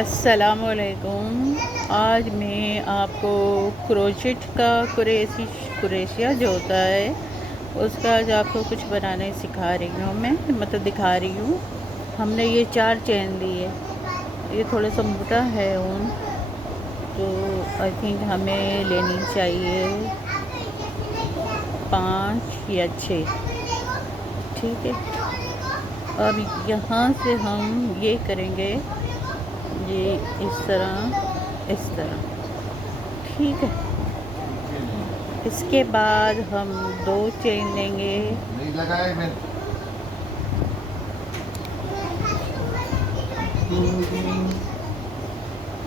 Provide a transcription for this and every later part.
अस्सलामुअलैकुम। आज मैं आपको क्रोचेट का कुरेशिया जो होता है उसका आज आपको कुछ बनाने सिखा रही हूँ मैं, मतलब दिखा रही हूँ। हमने ये 4 चेन लिए। ये थोड़ा सा मोटा है ऊन, तो आई थिंक हमें लेनी चाहिए 5 या 6। ठीक है, अब यहाँ से हम ये करेंगे, ये इस तरह। ठीक है, इसके बाद हम 2 चेन लेंगे। नहीं लगाए मैं।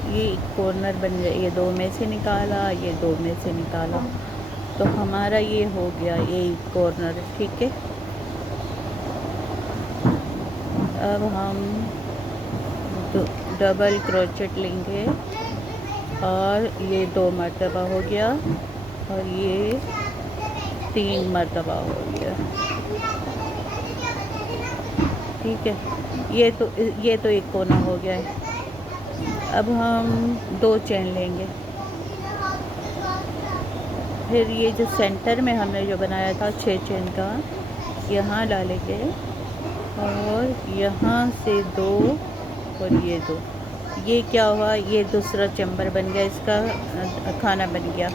ये एक कॉर्नर बन गया, ये 2 में से निकाला, ये 2 में से निकाला, तो हमारा ये हो गया ये कॉर्नर। ठीक है, अब हम डबल क्रोचेट लेंगे और ये 2 मरतबा हो गया और ये 3 मरतबा हो गया। ठीक है, ये तो एक कोना हो गया है। अब हम 2 चेन लेंगे, फिर ये जो सेंटर में हमने जो बनाया था 6 चेन का, यहाँ डालेंगे और यहाँ से 2 और ये 2। ये क्या हुआ, ये दूसरा चैम्बर बन गया, इसका खाना बन गया।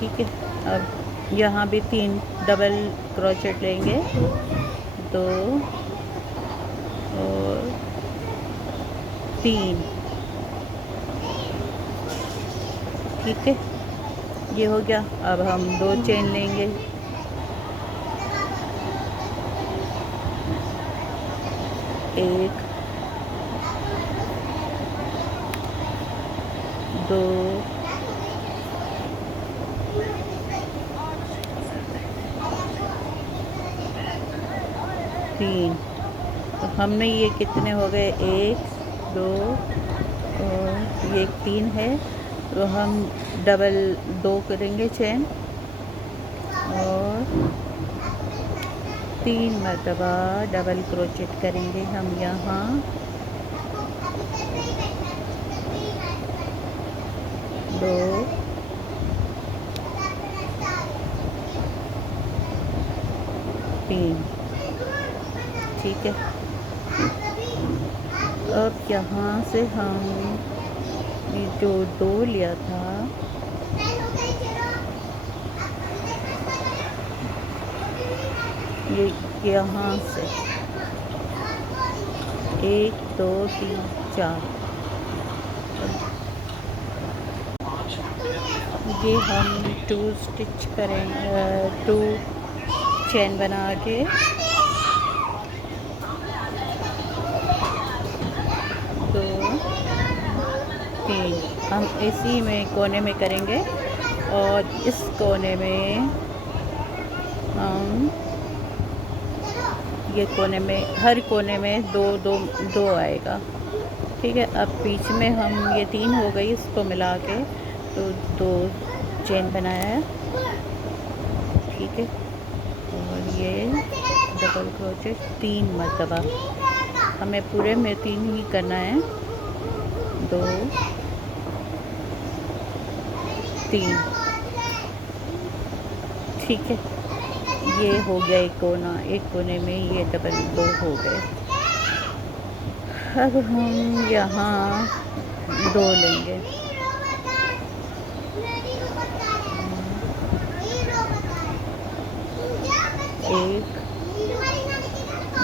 ठीक है, अब यहाँ भी 3 डबल क्रोचेट लेंगे, 2 और 3। ठीक है, ये हो गया। अब हम 2 चेन लेंगे, 1 2 3। तो हमने ये कितने हो गए, 1 2 और ये 3 है, तो हम डबल 2 करेंगे चेन और 3 मरतबा डबल क्रोचेट करेंगे हम यहाँ। 2 3। ठीक है, अब यहाँ से हम ये जो 2 लिया था, ये यहाँ से 1 2 3 4, ये हम 2 स्टिच करेंगे, 2 चेन बना के 2 3 हम इसी में कोने में करेंगे और इस कोने में हम ये कोने में, हर कोने में 2 2 2 आएगा। ठीक है, अब बीच में हम ये 3 हो गई, इसको मिला के तो 2 चेन बनाया है। ठीक है, और ये डबल क्रोचेट 3 मरतबा, हमें पूरे में 3 ही करना है। 2 3। ठीक है, ये हो गया एक कोना, एक कोने में ये डबल 2 हो गए। अब हम यहाँ 2 लेंगे, 1,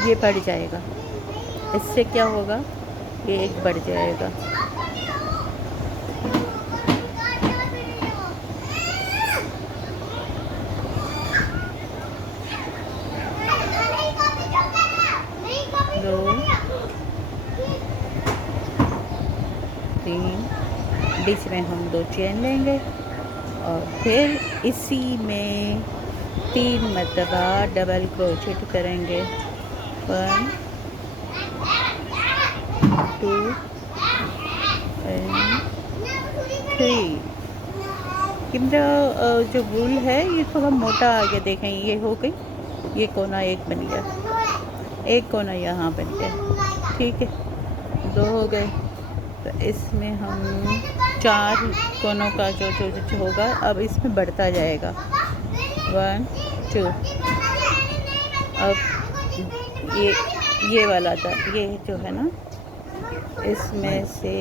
ये बढ़ जाएगा, इससे क्या होगा, ये 1 बढ़ जाएगा। 2 3, बीच में हम 2 चेन लेंगे और फिर इसी में 3 मरतबा डबल क्रोचेट करेंगे। 1 2 एंड 3। कि मेरा जो वूल है ये थोड़ा मोटा आ गया, देखें ये हो गई, ये कोना 1 बन गया, एक कोना यहाँ बन गया। ठीक है, 2 हो गए, तो इसमें हम 4 कोनों का जो होगा अब इसमें बढ़ता जाएगा 1 2। अब ये वाला था, ये जो है ना, इसमें से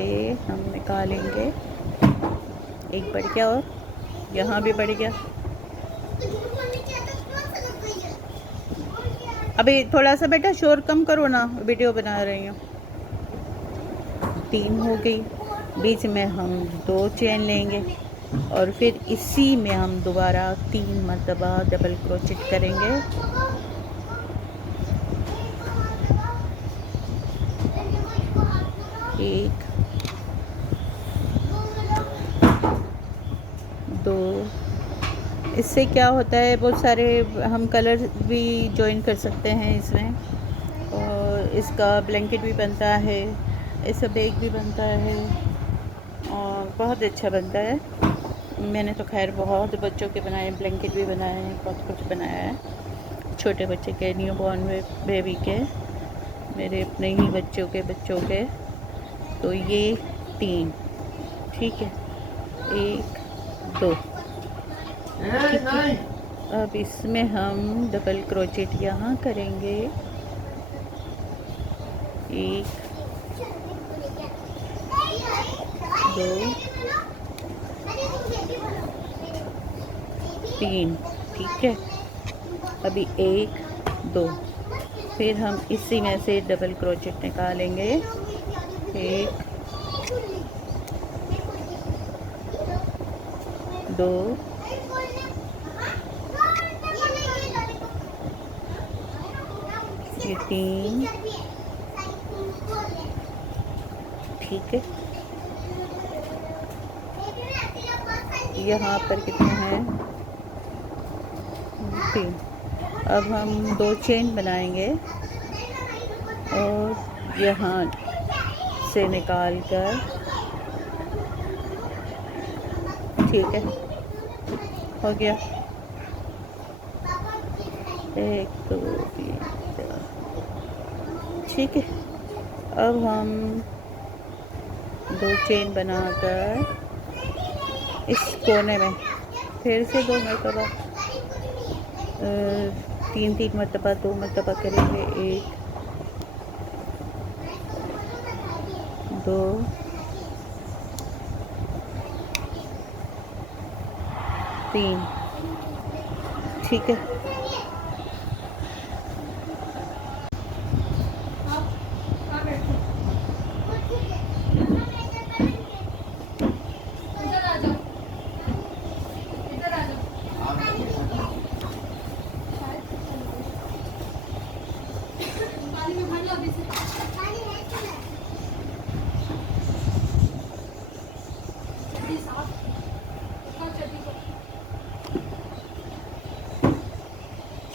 हम निकालेंगे। एक बढ़ गया और यहाँ भी बढ़ गया। अभी थोड़ा सा बेटा शोर कम करो ना, वीडियो बना रही हूँ। 3 हो गई। बीच में हम 2 चेन लेंगे और फिर इसी में हम दोबारा 3 मरतबा डबल क्रोचेट करेंगे। एक, 2। इससे क्या होता है, बहुत सारे हम कलर भी जॉइन कर सकते हैं इसमें, और इसका ब्लैंकेट भी बनता है, इसका बैग भी बनता है और बहुत अच्छा बनता है। मैंने तो खैर बहुत बच्चों के बनाए, ब्लैंकेट भी बनाए हैं, बहुत कुछ बनाया है। छोटे बच्चे के, न्यू बॉर्न बेबी के, मेरे अपने ही बच्चों के। तो ये 3, ठीक है, 1 2, ठीक है। अब इसमें हम डबल क्रोचेट यहाँ करेंगे। 1 2 3, ठीक है। अभी 1 2, फिर हम इसी में से डबल क्रोचेट निकालेंगे। 1 2 ये 3, ठीक है। यहाँ पर कितने हैं? 3। अब हम 2 चेन बनाएंगे और यहाँ से निकाल कर, ठीक है, हो गया। 1 2 3 4, ठीक है। अब हम 2 चेन बनाकर इस कोने में फिर से 2 मरतबा, 3 मरतबा 2 मरतबा करेंगे। 1 2 3, ठीक है।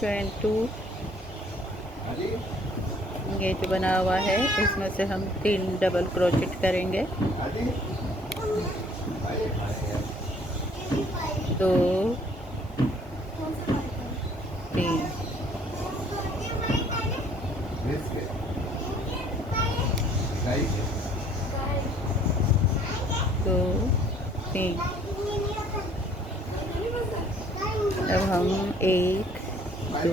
चेन 2, ये जो बना हुआ है इसमें से हम 3 डबल क्रोचेट करेंगे। 2 3, 2 3। अब हम 1 2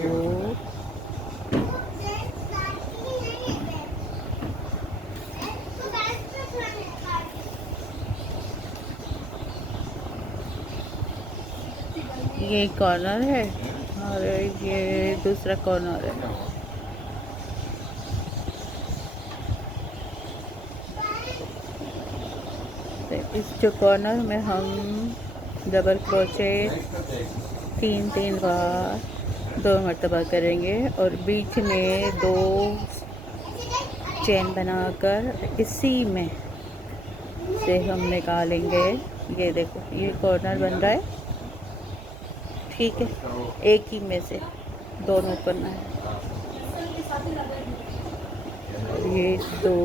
ये कॉर्नर है और ये दूसरा कॉर्नर है। तो इस जो कॉर्नर में हम डबल क्रोचेट 3 बार 2 मरतबा करेंगे और बीच में 2 चेन बनाकर इसी में से हम निकालेंगे। ये देखो, ये कॉर्नर बन रहा है, ठीक है। एक ही में से दोनों करना है। और ये 2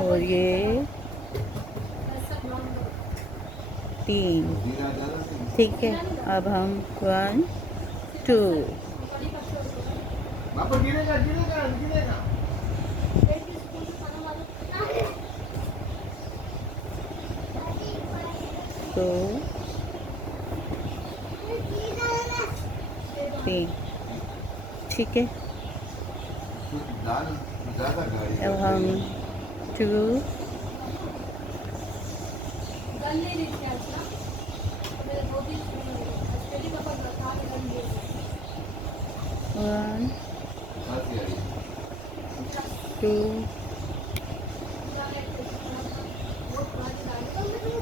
और ये 3, ठीक है। अब हम 1 2 गिरेगा गिरेगा गिरेगा। 2 3। ठीक है, अब हम 2 1 2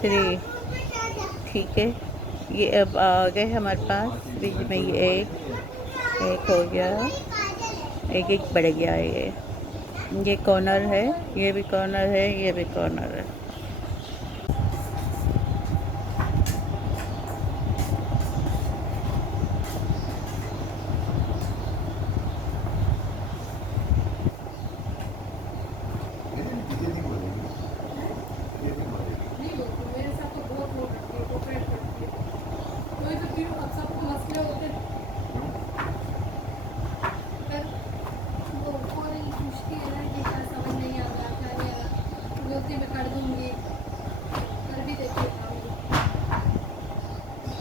3। ठीक है, ये अब आ गए हमारे पास बीच में, ये एक हो गया, एक एक बढ़ गया। ये कॉर्नर है, ये भी कॉर्नर है, ये भी कॉर्नर है।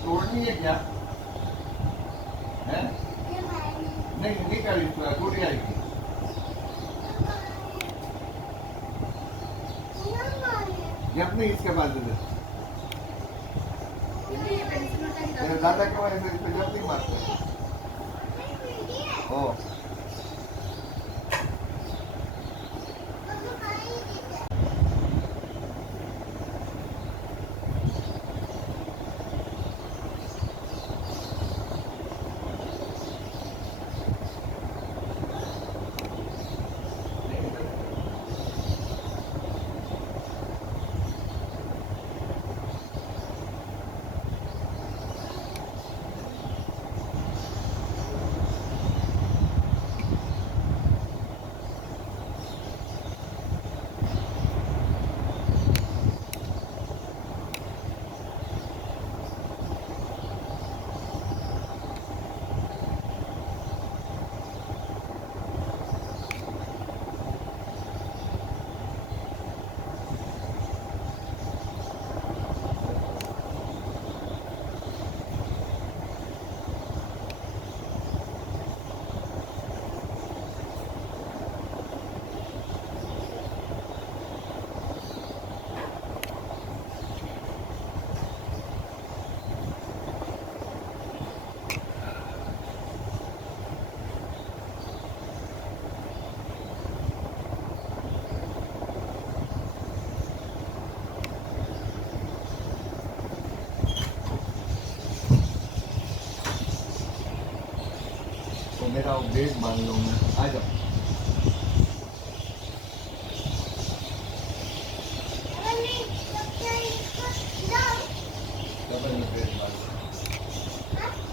तोड़नी है क्या है? नहीं नहीं कर टूट जाएगी। ये अपने इसके बाद दे दे। तेरे दादा के वजह से इस पे जब नहीं मारते। ओ तो मेरा बेस बांध लो मैं। आ जाओ। डबल में बेस बांध लो।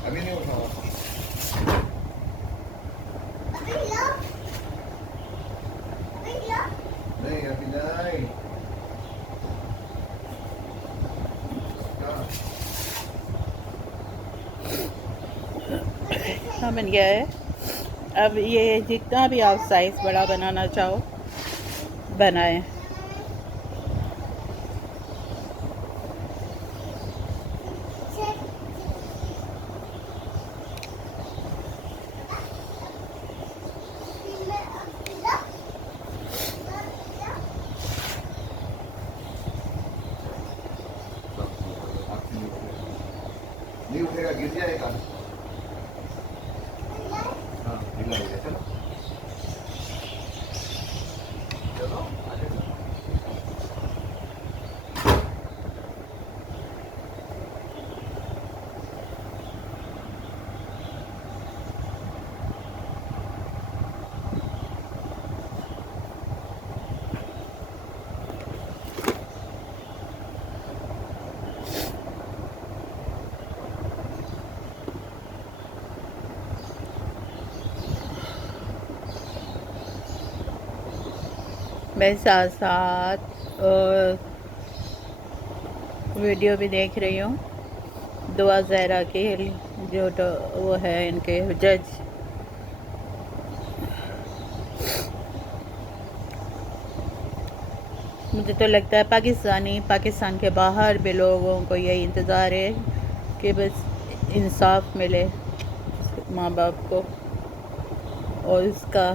अभी नहीं उठाओ। नहीं अभी नहीं। हाँ, बन गया है। अब ये जितना भी आप साइज़ बड़ा बनाना चाहो बनाएं। नहीं उठेगा, गिर जाएगा। हाँ ढीला हो गया। चलो चलो आगे चलो। मैं साथ साथ वीडियो भी देख रही हूँ। दुआ ज़हरा के जो तो वो है इनके जज, मुझे तो लगता है पाकिस्तान के बाहर भी लोगों को यही इंतज़ार है कि बस इंसाफ मिले माँ बाप को और उसका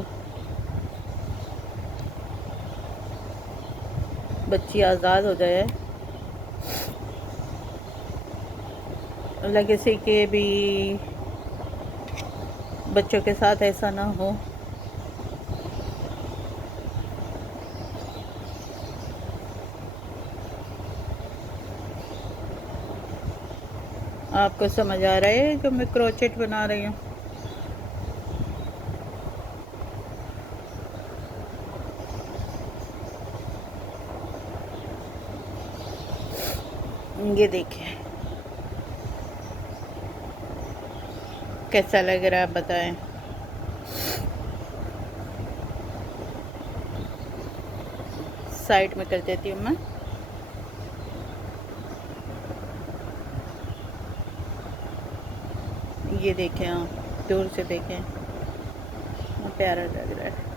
बच्ची आज़ाद हो जाए। अल्लाह किसी के भी बच्चों के साथ ऐसा ना हो। आपको समझ आ रहा है जो मैं क्रोचेट बना रही हूँ? ये देखिए कैसा लग रहा है, बताएं। साइड में कर देती हूँ मैं। ये देखें, आप दूर से देखें, प्यारा लग रहा है।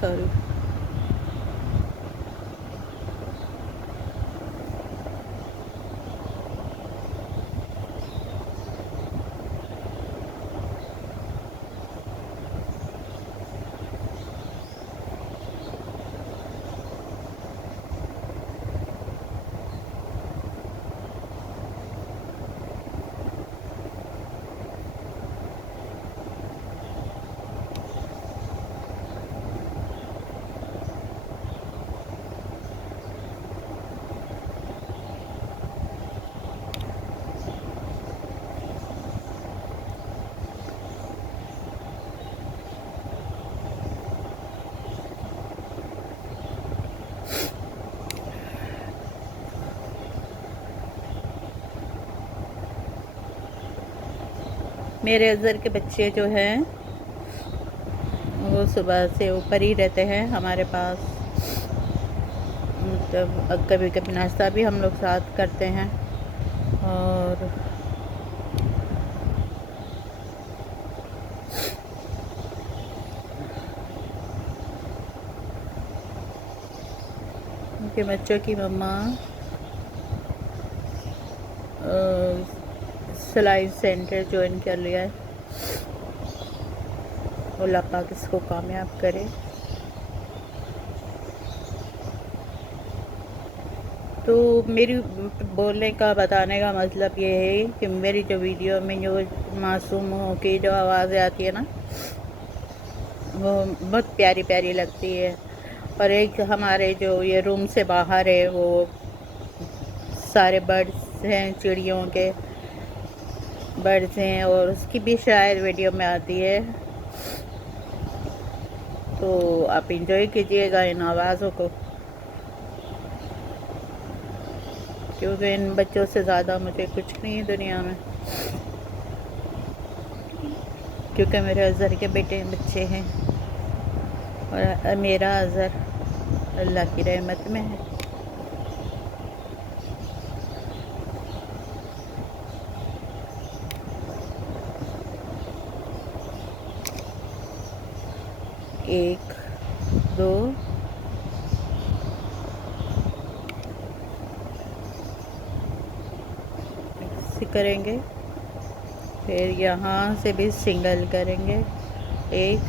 सॉरी। मेरे अज़र के बच्चे जो हैं वो सुबह से ऊपर ही रहते हैं हमारे पास। मतलब कभी कभी नाश्ता भी हम लोग साथ करते हैं। और उनके बच्चों की मम्मा सिलाई सेंटर ज्वाइन कर लिया है। अल्लाह पाक इसको कामयाब करे। तो मेरी बोलने का बताने का मतलब ये है कि मेरी जो वीडियो में जो मासूमों की जो आवाज़ें आती है ना, वो बहुत प्यारी प्यारी लगती है। और एक हमारे जो ये रूम से बाहर है वो सारे बर्ड्स हैं, चिड़ियों के बर्ड्स हैं, और उसकी भी शायद वीडियो में आती है। तो आप इंजॉय कीजिएगा इन आवाज़ों को, क्योंकि इन बच्चों से ज़्यादा मुझे कुछ नहीं दुनिया में, क्योंकि मेरे अज़र के बेटे बच्चे हैं और मेरा अज़र अल्लाह की रहमत में है। एक दो करेंगे, फिर यहाँ से भी सिंगल करेंगे। एक,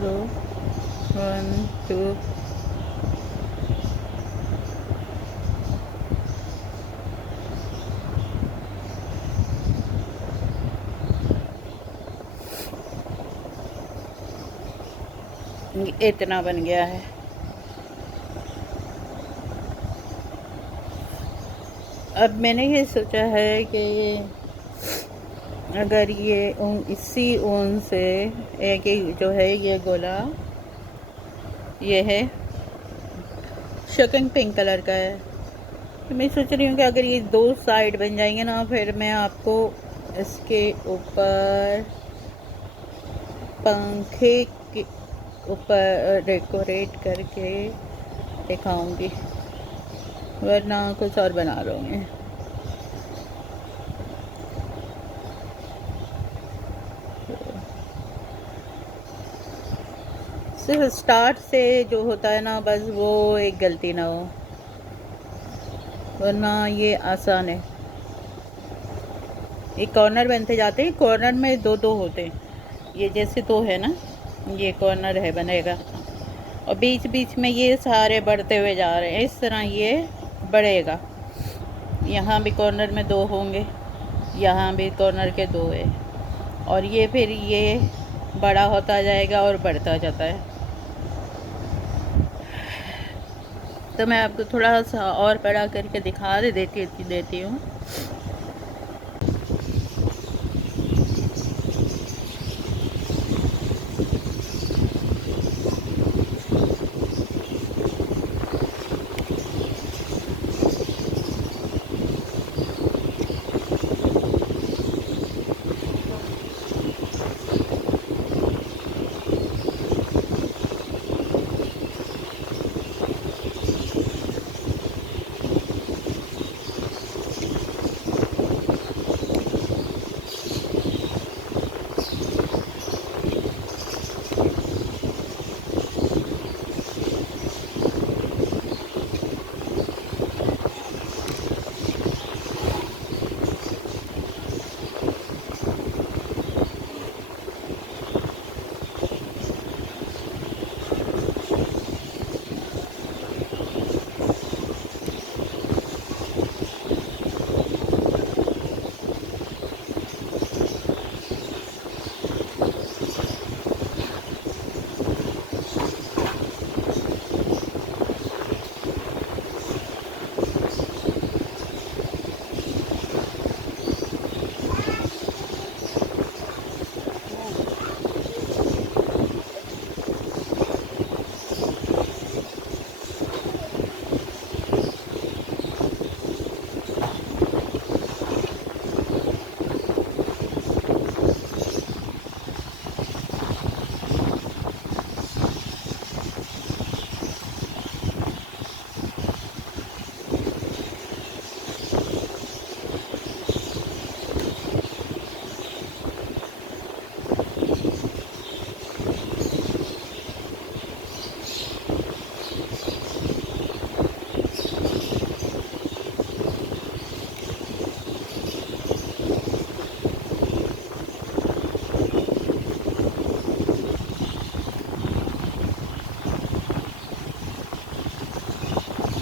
दो, 1 2 इतना बन गया है। अब मैंने ये सोचा है कि अगर ये इसी ऊन से एक ही जो है ये गोला, ये है शॉकिंग पिंक कलर का है, तो मैं सोच रही हूँ कि अगर ये 2 साइड बन जाएंगे ना, फिर मैं आपको इसके ऊपर पंखे के ऊपर डेकोरेट करके दिखाऊंगी, वरना कुछ और बना लूँगी। सिर्फ स्टार्ट से जो होता है ना, बस वो एक गलती ना हो, वरना ये आसान है। एक कॉर्नर बनते जाते हैं, कॉर्नर में 2-2 होते हैं, ये जैसे 2 है ना, ये कॉर्नर है बनेगा, और बीच बीच में ये सारे बढ़ते हुए जा रहे हैं, इस तरह ये बढ़ेगा। यहाँ भी कॉर्नर में 2 होंगे, यहाँ भी कॉर्नर के 2 है, और ये फिर ये बड़ा होता जाएगा और बढ़ता जाता है। तो मैं आपको थोड़ा सा और बड़ा करके दिखा देती हूँ।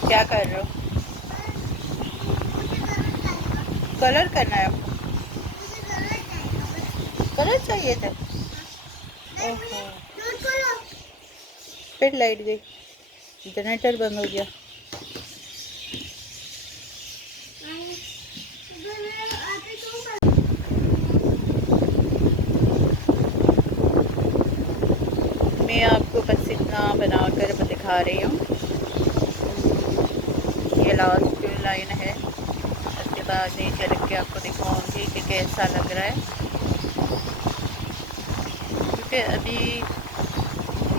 क्या कर रहे हो? कलर करना है आपको? कलर चाहिए था? ओहो, फिर लाइट गई, जनरेटर बंद हो गया। मैं आपको बस इतना बनाकर दिखा रही हूँ। ये लास्ट जो लाइन है, उसके बाद नीचे रख के आपको दिखाऊंगी कि कैसा लग रहा है, क्योंकि अभी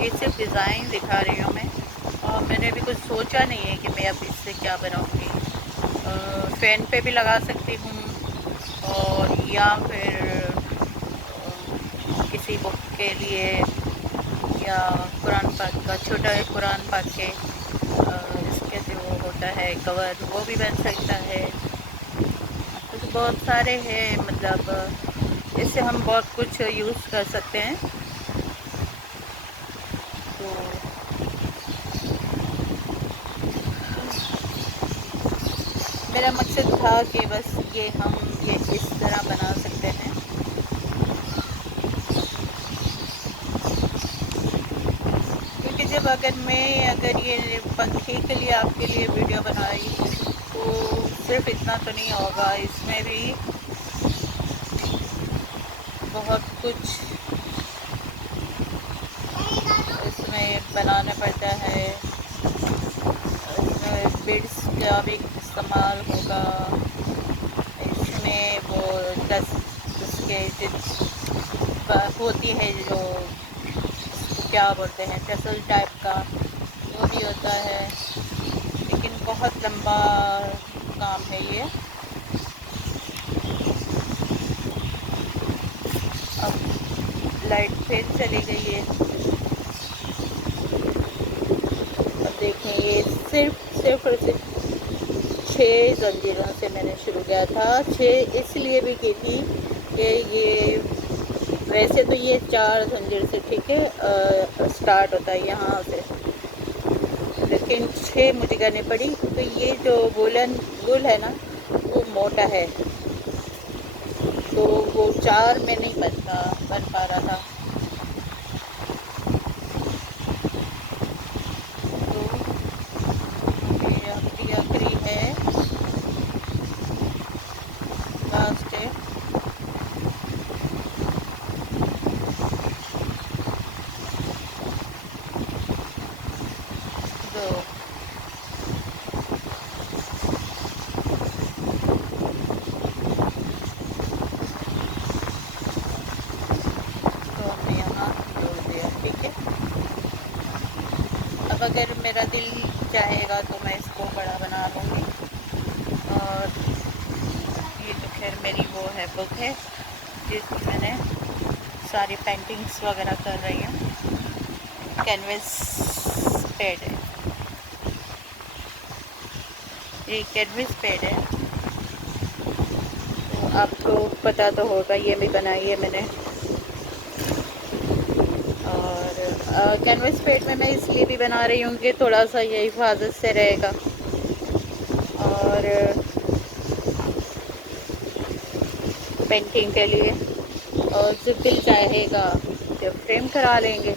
ये सिर्फ डिज़ाइन दिखा रही हूँ मैं, और मैंने भी कुछ सोचा नहीं है कि मैं अब इससे क्या बनाऊँगी। फ़ैन पे भी लगा सकती हूँ, और या फिर किसी बुक के लिए, या कुरान पाक का छोटा कुरान पाक के इसके जो होता है कवर, वो भी बन सकता है। तो बहुत सारे हैं, मतलब इससे हम बहुत कुछ यूज़ कर सकते हैं। तो मेरा मकसद था कि बस हम ये इस तरह बना सकते हैं। क्योंकि अगर ये पंखे के लिए आपके लिए वीडियो बनाई, तो सिर्फ इतना तो नहीं होगा, इसमें भी बहुत कुछ इसमें बनाना पड़ता है। इसमें बीड्स का भी इस्तेमाल होगा। इसमें वो उसके होती है जो क्या बोलते हैं टसल टाइप का, वो भी होता है। लेकिन बहुत लंबा काम है ये। अब लाइट फिर चली गई है। अब देखें, ये सिर्फ और सिर्फ 6 जंजीरों से मैंने शुरू किया था। 6 इसलिए भी की थी कि ये वैसे तो ये 4 जंजीर से, ठीक है, स्टार्ट होता है यहाँ से, लेकिन 6 मुझे करनी पड़ी क्योंकि ये जो वूल है ना वो मोटा है, तो वो 4 में नहीं बन पा रहा था। तो ये आखिरी है, लास्ट है। तो हमने यहाँ जोड़ दिया, ठीक है। अब अगर मेरा दिल चाहेगा तो मैं इसको बड़ा बना लूँगी। और ये तो खैर मेरी वो है बुक है जिसमें मैंने सारी पेंटिंग्स वगैरह कर रही हूँ। कैनवस पैड है, ये कैनवस पैड है। तो आपको पता तो होगा, ये भी बनाई है मैंने। और कैनवस पैड में मैं इसलिए भी बना रही हूँ कि थोड़ा सा ये हिफाजत से रहेगा। और पेंटिंग के लिए, और जब दिल चाहेगा जब फ्रेम करा लेंगे।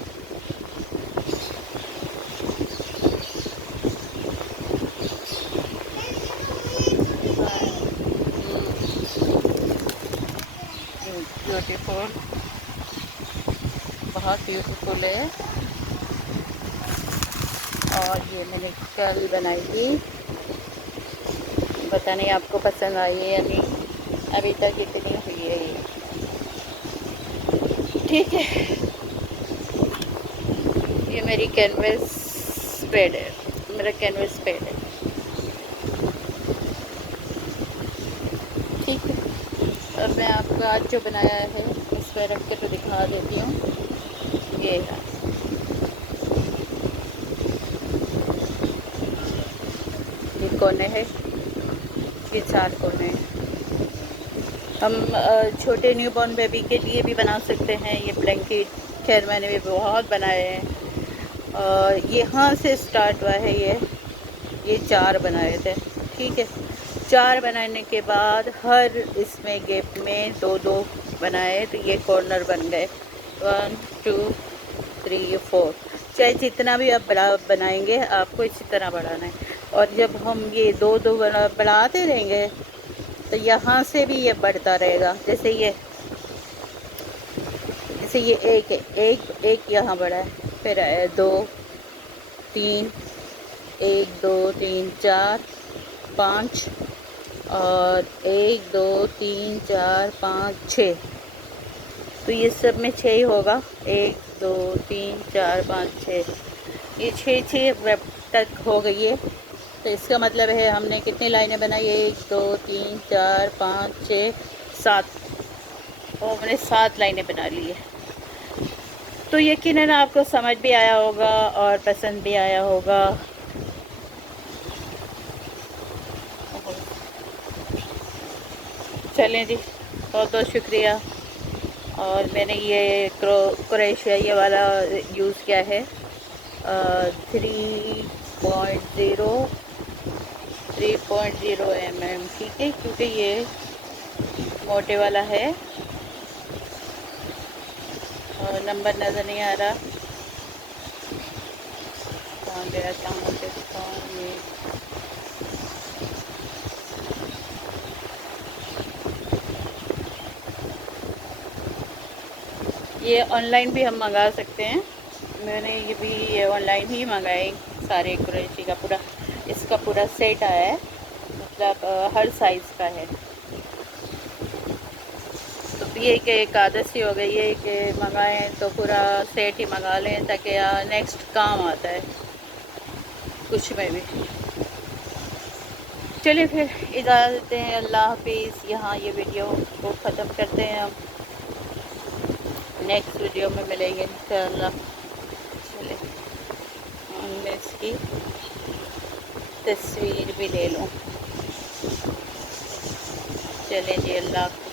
ब्यूटीफुल, बहुत ब्यूटीफुल है। और ये मैंने कल बनाई थी, पता नहीं आपको पसंद आई है या नहीं। अभी तक इतनी हुई है ये, ठीक है। ये मेरी कैनवस पैड है, मेरा कैनवस पैड है, ठीक है। अब मैं आपको आज जो बनाया है इस पर रख के तो दिखा देती हूँ। ये है, ये कोने है, ये 4 कोने हैं। हम छोटे न्यूबॉर्न बेबी के लिए भी बना सकते हैं ये ब्लैंकेट। खैर मैंने भी बहुत बनाए हैं। यहाँ से स्टार्ट हुआ है ये 4 बनाए थे, ठीक है। 4 बनाने के बाद हर इसमें गैप में 2-2 बनाए, तो ये कॉर्नर बन गए। 1 2 3 4। चाहे जितना भी आप बड़ा बनाएंगे आपको इसी तरह बढ़ाना है। और जब हम ये 2-2 बढ़ाते रहेंगे तो यहाँ से भी ये बढ़ता रहेगा। जैसे ये एक है, एक यहाँ बढ़ा है, फिर 2 3, 1 2 3 4 5, और 1 2 3 4 5 6। तो ये सब में 6 ही होगा। 1 2 3 4 5 6, ये 6 वेब तक हो गई है। तो इसका मतलब है हमने कितनी लाइनें बनाई? 1 2 3 4 5 6 7, और हमने 7 लाइनें बना ली है। तो यकीनन आपको समझ भी आया होगा और पसंद भी आया होगा। चलें जी, बहुत बहुत शुक्रिया। और मैंने ये क्रोशिया ये वाला यूज़ किया है 3.0 mm, ठीक है, क्योंकि ये मोटे वाला है। और नंबर नज़र नहीं आ रहा, कहाँ गया, कहाँ से ये ये ऑनलाइन भी हम मंगा सकते हैं। मैंने ये ऑनलाइन ही मंगाए सारे कुरैशी का पूरा, इसका पूरा सेट आया है, मतलब हर साइज़ का है। तो ये कि एक आदत सी हो गई है कि मंगाएं तो पूरा सेट ही मंगा लें, ताकि नेक्स्ट काम आता है कुछ में भी। चलिए फिर इजाज़त दें, अल्लाह हाफिज़। यहाँ ये वीडियो को ख़त्म करते हैं हम, नेक्स्ट वीडियो में मिलेंगे इंशाअल्लाह। चलिए मैं इसकी तस्वीर भी ले लूँ। चलें जी, अल्लाह हाफ़िज़।